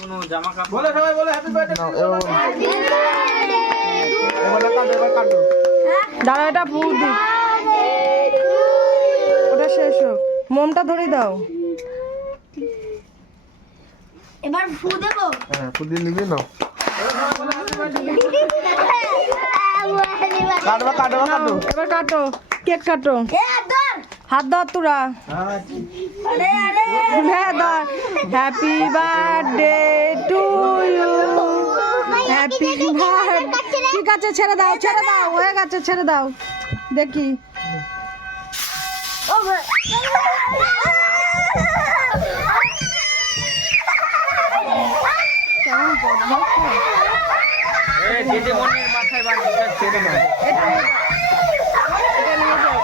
কোনো জামা কাপড় বলে সবাই বলে হ্যাপি বার্থডে। এবার কাটো। দাঁড়া, এটা ফুল দি, ওটা শেষ হোক। মোমটা ধরে দাও। এবার ফু দেবো। হ্যাঁ ফুল দিয়ে নিবি না। কাটো। এবার কাটো, কেক কাটো। হাত ধর তোরা। হ্যাঁ ধর। Happy birthday to you, happy birthday. ঠিক আছে, ছেড়ে দাও, হয়ে গেছে, ছেড়ে দাও। দেখি কেমন বদমাশ তো। দিদিমণির মাথায় বাড়ি ছেড়ে দাও। এটা নিয়ে যাও, এটা নিয়ে যাও।